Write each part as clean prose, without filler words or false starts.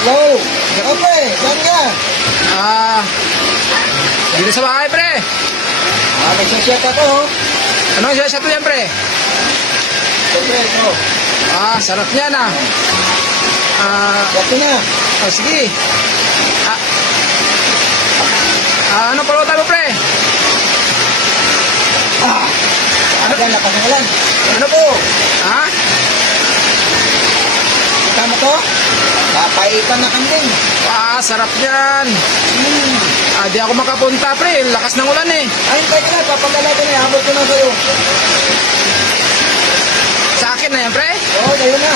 Hello. Saka pre, saan ka? Dito sa bahay, pre. Nagsashot ako. Ano ang sinasabi yan, pre? Siyempre, ito. Sarap niyan, Siyempre na. Sige. Ano palutan mo, pre? Ano ka, napasangalan? Ano po? Tama to? Papaitan na kambing. Sarap niyan. Di ako makapunta, pre. Lakas ng ulan, eh. Ay, hintay ka na. Papadala ko na. Habot ko na sa'yo. Sa akin na yan, pre. Oo, kayo na.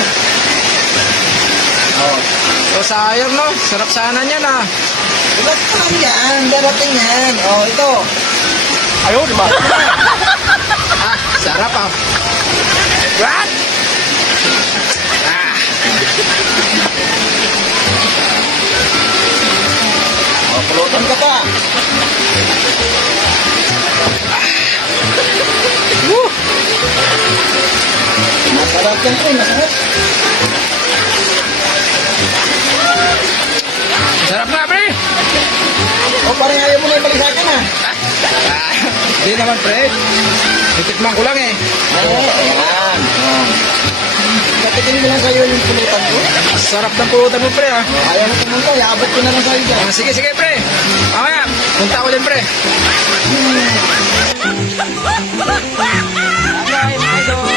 So, sayang, no? Sarap sana niyan, Relax ka lang yan. Darating yan. Ito. Ayaw, di ba? Sarap, What? Pulutan ka pa. Masarap yan po. Masarap. Sarap nga, pre. Parang ayaw mo na ibalik sa akin, Hindi naman, pre. Titikman ko lang, eh. Ayan. Katikin mo lang sa'yo yung pulutan ko. Sarap ng pulutan mo, pre, Ayaw mo pumunta. Iabot ko na lang sa'yo dyan. Sige, sige, pre. Mamaya, punta ko din, pre. Bye, mga idol.